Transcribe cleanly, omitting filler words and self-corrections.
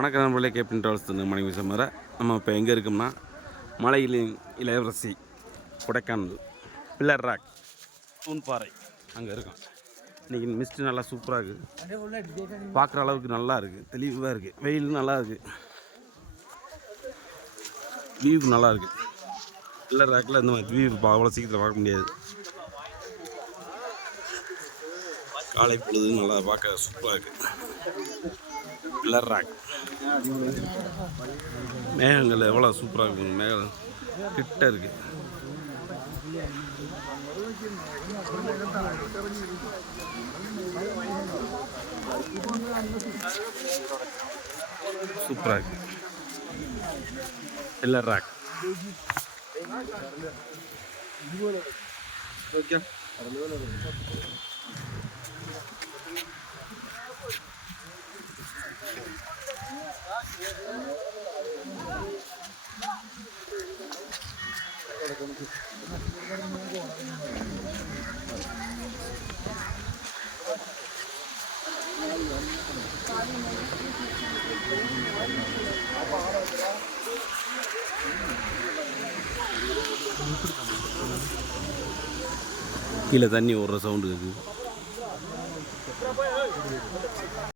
வணக்கம் நண்பர்களே, captain travels மனைவி சமர. நம்ம இப்போ எங்கே இருக்கோம்னா மலையிலின் இளவரசி கொடைக்கானல் பில்லர் ராக் தூண்பாறை அங்கே இருக்கோம். இன்றைக்கி மிஸ்ட்டு நல்லா சூப்பராக இருக்குது, பார்க்குற அளவுக்கு நல்லா இருக்குது, தெளிவாக இருக்குது, வெயில் நல்லா இருக்குது, வியூ நல்லா இருக்குது. பில்லர் ராக்கில் இந்த மாதிரி வியூ அவ்வளோ சீக்கிரத்தில் பார்க்க முடியாது. காலை பொழுது நல்லா பார்க்க சூப்பராக இருக்குது. பில்லர் ராக் மேகங்கள் எவ்வளோ சூப்பராக இருக்குங்க, மேகம் கிட்ட இருக்கு. சூப்பராக இருக்கு பில்லர் ராக். ஓகே, கீழே தண்ணி ஓடுற சவுண்டு இருக்குது.